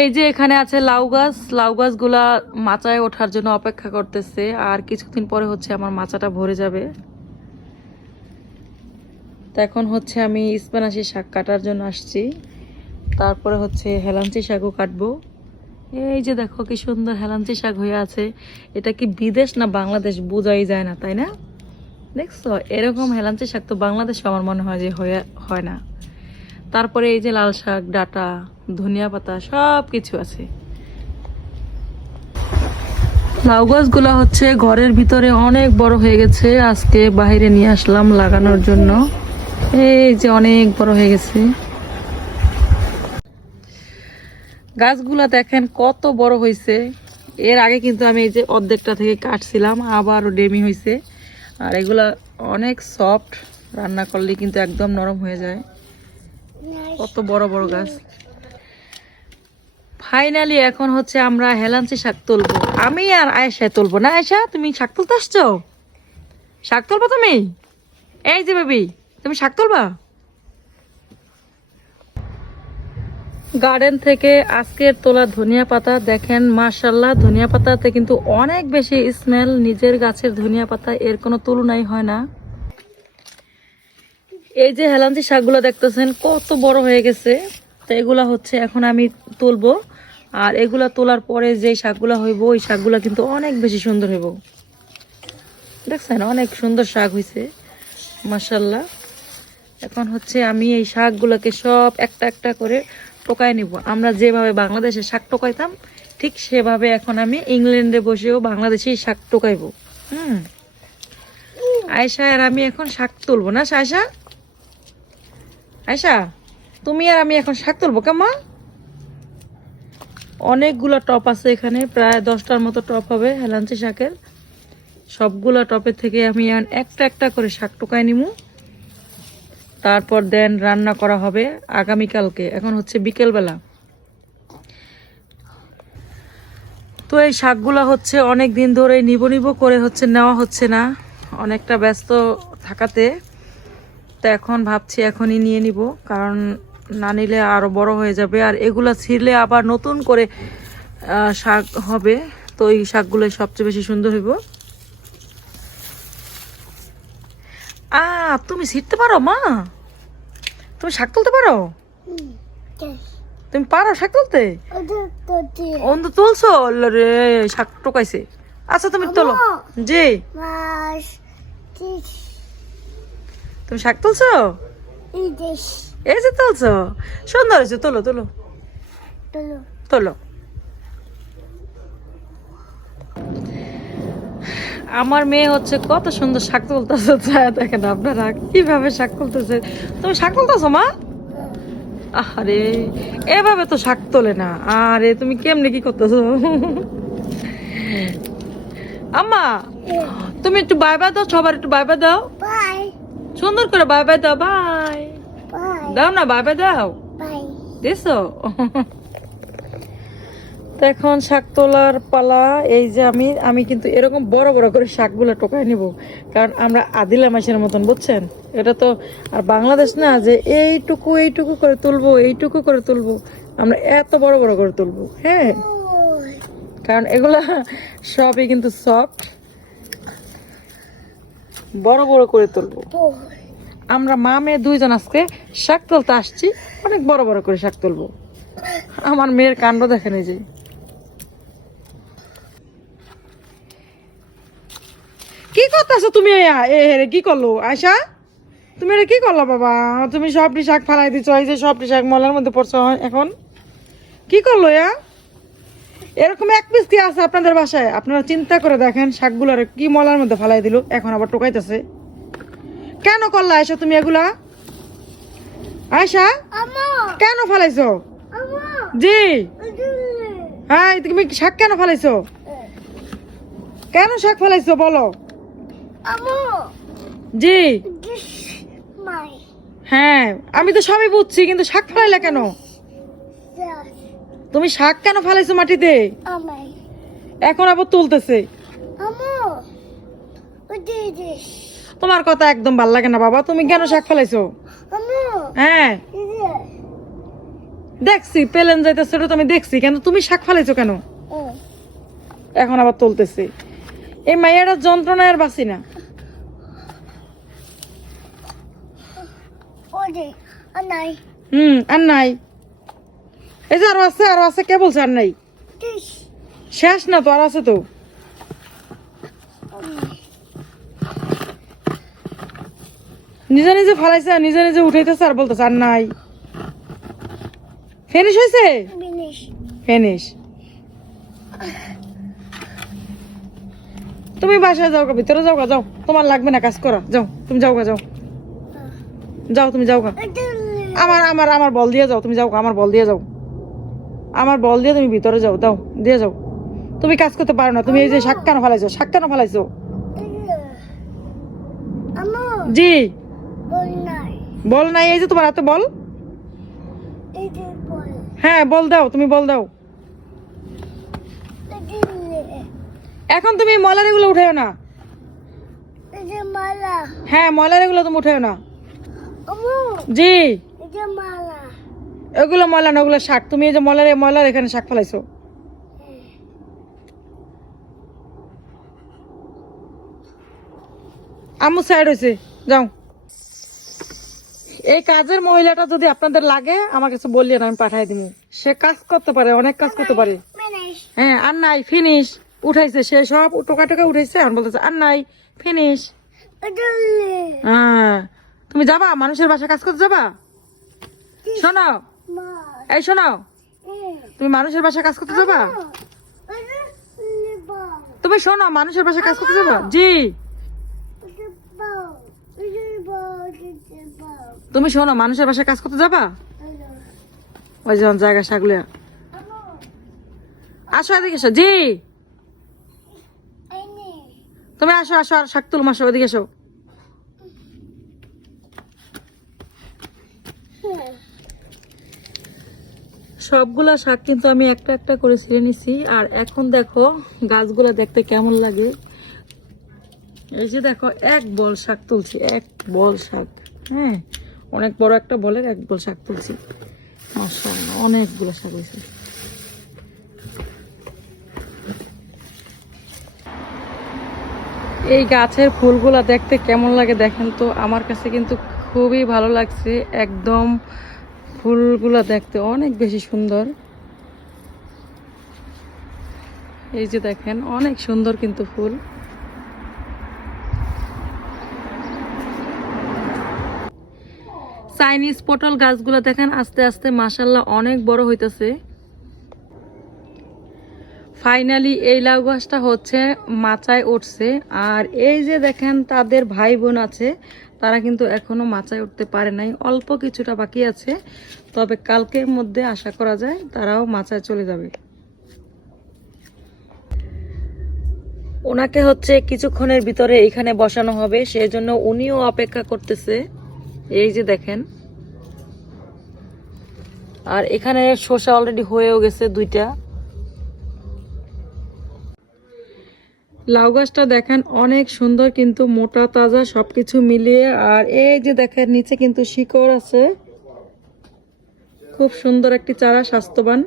এই যে এখানে আছে লাউ গাছগুলা মাচায় ওঠার জন্য অপেক্ষা করতেছে, আর কিছুদিন পরে হচ্ছে আমার মাচাটা ভরে যাবে। তো এখন হচ্ছে আমি স্প্যানাচি শাক কাটার জন্য আসছি, তারপরে হচ্ছে হেলাঞ্চি শাকও কাটবো। এই যে দেখো কি সুন্দর হেলাঞ্চি শাক হয়ে আছে। এটা কি বিদেশ না বাংলাদেশ বোঝাই যায় না, তাই না? দেখছো, এরকম হেলাঞ্চি শাক তো বাংলাদেশে আমার মনে হয় যে হয় না। তারপরে এই যে লাল শাক, ডাটা, ধনিয়া পাতা সব কিছু আছে। লাউ গাছগুলা হচ্ছে ঘরের ভিতরে অনেক বড় হয়ে গেছে, আজকে বাইরে নিয়ে আসলাম লাগানোর জন্য। এই যে অনেক বড় হয়ে গেছে গাছগুলা, দেখেন কত বড় হয়েছে। এর আগে কিন্তু আমি এই যে অর্ধেকটা থেকে কাটছিলাম, আবারও ডেমি হয়েছে। আর এগুলা অনেক সফট, রান্না করলে কিন্তু একদম নরম হয়ে যায়। কত বড় বড় গাছ। ফাইনালি এখন হচ্ছে আমরা হেলাঞ্চি শাক তুলবো। আমি আর আয়েশা তুলবো না। আয়েশা, তুমি শাক তুলতে আসছো? শাক তুলবো তুমি? এই যে বেবি, তুমি শাক তুলবা? গার্ডেন থেকে আজকের তোলা ধনিয়া পাতা দেখেন, মাশাআল্লাহ। ধনিয়া পাতাতে কিন্তু অনেক বেশি স্মেল। নিজের গাছের ধনিয়া পাতা, এর কোনো তুলনাই হয় না। এই যে হেলাঞ্চি শাকগুলো দেখতেছেন কত বড় হয়ে গেছে। তো এগুলা হচ্ছে এখন আমি তুলবো, আর এগুলা তোলার পরে যে শাকগুলা হইব ওই শাকগুলা কিন্তু অনেক বেশি সুন্দর হইব। দেখছেন অনেক সুন্দর শাক হয়েছে, মাশাআল্লাহ। এখন হচ্ছে আমি এই শাকগুলোকে সব একটা একটা করে টোকাই নিব। আমরা যেভাবে বাংলাদেশে শাক টোকাইতাম ঠিক সেভাবে এখন আমি ইংল্যান্ডে বসেও বাংলাদেশি শাক টোকাইবো। আয়শা আর আমি এখন শাক তুলবো না। আয়শা, আয়শা, তুমি আর আমি এখন শাক তুলবো কেমন? অনেকগুলো টপ আছে এখানে, প্রায় 10টার মতো টপ হবে হেলাঞ্চি শাকের। সবগুলা টপের থেকে আমি একটা একটা করে শাক টোকাই নিমু, তারপর দেন রান্না করা হবে আগামীকালকে। এখন হচ্ছে বিকেলবেলা। তো এই শাকগুলা হচ্ছে অনেক দিন ধরে নিব নিব করে হচ্ছে নেওয়া হচ্ছে না, অনেকটা ব্যস্ত থাকাতে। তো এখন ভাবছি এখনই নিয়ে নিব, কারণ না নিলে আরো বড় হয়ে যাবে, আর এগুলা ছিঁড়লে আবার নতুন করে শাক হবে। তো এই শাকগুলোই সবচেয়ে বেশি সুন্দর হইব। তুমি ছিঁড়তে পারো মা? তুমি শাক তুলতে পারো? তুমি পারো শাক তুলতে? অন্ধ তুলছো রে, শাক টোকাইছে। আচ্ছা তুমি তোলো। জি, তুমি শাক তুলছো? এই যে তুলছো, সুন্দর হয়েছে। তোলো তোলো তোলো। আমার মেয়ে হচ্ছে কত সুন্দর শাক তুলতেছে, দেখেন আপনারা কিভাবে শাক তুলতেছে। তুমি শাক তুলতেছো মা? আরে এভাবে তো শাক তোলে না। আরে তুমি কেমনে কি করতেছো? আম্মা, তুমি একটু বাই বাই দাও, সবার একটু বাই বাই দাও। সুন্দর করে বাই বাই দাও। বাই দাও না, বাই বাই দাও। দিছো? তো এখন শাক তোলার পালা। এই যে আমি কিন্তু এরকম বড় বড় করে শাকগুলো টোকাই নিব, কারণ আমরা আদিলা মাসের মতন, বুঝছেন? এটা তো আর বাংলাদেশ না যে এইটুকু এইটুকু করে তুলবো, এইটুকু করে তুলবো। আমরা এত বড় বড় করে তুলবো, হ্যাঁ, কারণ এগুলা সবই কিন্তু সফট। বড় বড় করে তুলবো। আমরা মা মেয়ে দুইজন আজকে শাক তুলতে আসছি, অনেক বড় বড় করে শাক তুলবো। আমার মেয়ের কাণ্ড দেখেন, এই যে কি করতেছো তুমি? কি করলো আয়শা? তুমি এটা কি করলো বাবা? তুমি সবটি শাক ফালাই দিচ্ছ, এই যে সবটি শাক মলার মধ্যে পড়ছো। এখন কি করলো এরকম এক পিস কি আছে আপনাদের বাসায়? আপনারা চিন্তা করে দেখেন, শাকগুলোর কি মলার মধ্যে ফালাই দিল, এখন আবার টোকাইতেছে। কেন করলা আয়শা তুমি এগুলা? আয়শা, কেন ফালাইছো? জি, হ্যাঁ, তুমি শাক কেন ফালাইছো? কেন শাক ফালাইছো বলো? জি, হ্যাঁ, আমি তো সবই বুঝছি, কিন্তু শাক ফালাইলা কেন? তুমি শাক কেন ফালাইছো মাটিতে? এখন আবার তুলতেছে। তোমার কথা একদম ভাল লাগে না বাবা। তুমি কেন শাক ফালাইছো? হ্যাঁ, দেখছি পেলেন যাইতেছে, সেটা তো আমি দেখছি, কেন তুমি শাক ফালাইছো কেন? এখন আবার তুলতেছি। এই মাইয়াটা যন্ত্রণায় আর বাঁচি না। আর নাই। এই যে আরো আছে, আরো আছে, কে বলছে আর নাই? শেষ না তো, আর আছে তো। নিজে নিজে ফালাইছে, নিজে নিজে উঠাইতেছে আর বলতেছে আর নাই। ফিনিশ হয়েছে? ফিনিশ। তুমি বাসায় যাও গা, ভিতরে যাও গা, যাও, তোমার লাগবে না কাজ করা, যাও তুমি যাও গা, যাও যাও, তুমি যাও গা। আমার আমার আমার বল দিয়ে যাও, তুমি যাও গা, আমার বল দিয়ে যাও, আমার বল দিয়ে তুমি ভিতরে যাও, দাও দিয়ে যাও। তুমি কাজ করতে পারো না, তুমি এই যে শাক কেন ফালাইছো, শাক কেন ফালাইছো? জি বল নাই, এই যে তোমার হাতে বল। হ্যাঁ বল দাও, তুমি বল দাও। এখন তুমি ময়লার এগুলো উঠাও না। হ্যাঁ ময়লার এগুলো তুমি উঠাও না। জি ওগুলো ময়লা না, ওগুলো শাক। তুমি এই যে ময়লার ময়লার এখানে শাক ফেলাইছো। আম্মু সাইড হয়েছে, যাও। এই কাজের মহিলাটা যদি আপনাদের লাগে আমার কাছে বললেন, আমি পাঠাই দিব। সে কাজ করতে পারে, অনেক কাজ করতে পারে। হ্যাঁ আর নাই, ফিনিশ। উঠাইছে সে সব টোকা টোকা উঠাইছে, আর বলতেছে আর নাই, ফিনিশ। হ্যাঁ তুমি যাবা মানুষের বাসায় কাজ করতে যাবা? শোনো, এই শোনো, তুমি মানুষের বাসায় কাজ করতে যাবা? তুমি শোনো, মানুষের বাসায় কাজ করতে যাবা? জি তুমি শোনো, মানুষের বাসায় কাজ করতে যাবা? ওই যখন জায়গা শাকলে আসো, এদিকে এসো। জি তুমি আসো, আসো, আর শাক তুলম, আসো ওদিকে এসো। সবগুলা শাক কিন্তু আমি একটা একটা করে ছিঁড়ে নিছি। আর এখন দেখো গাছগুলা দেখতে কেমন লাগে। এই যে দেখো এক বল শাক তুলছি, এক বল শাক। হ্যাঁ অনেক বড় একটা বলের এক বল শাক তুলছি। মাশাআল্লাহ অনেকগুলো শাক হয়েছে। এই গাছের ফুলগুলা দেখতে কেমন লাগে দেখেন তো। আমার কাছে কিন্তু খুবই ভালো লাগছে, একদম ফুলগুলা দেখতে অনেক বেশি সুন্দর। এই যে দেখেন অনেক সুন্দর কিন্তু ফুল। চাইনিজ পটল গাছগুলো দেখেন আস্তে আস্তে মাশাআল্লাহ অনেক বড় হইতেছে। ফাইনালি এই লাউ গাছটা হচ্ছে মাচায় উঠছে। আর এই যে দেখেন তাদের ভাই বোন আছে, তারা কিন্তু এখনো মাচায় উঠতে পারে নাই, অল্প কিছুটা বাকি আছে। তবে কালকের মধ্যে আশা করা যায় তারাও মাচায় চলে যাবে। ওনাকে হচ্ছে কিছুক্ষণের ভিতরে এখানে বসানো হবে, সেই জন্য উনিও অপেক্ষা করতেছে। এই যে দেখেন, আর এখানে শসা অলরেডি হয়েও গেছে দুইটা। লাউ গাছটা দেখেন অনেক সুন্দর কিন্তু মোটা তাজা সবকিছু মিলিয়ে। আর এই যে দেখেন নিচে কিন্তু শিকড় আছে, খুব সুন্দর একটি চারা, স্বাস্থ্যবান।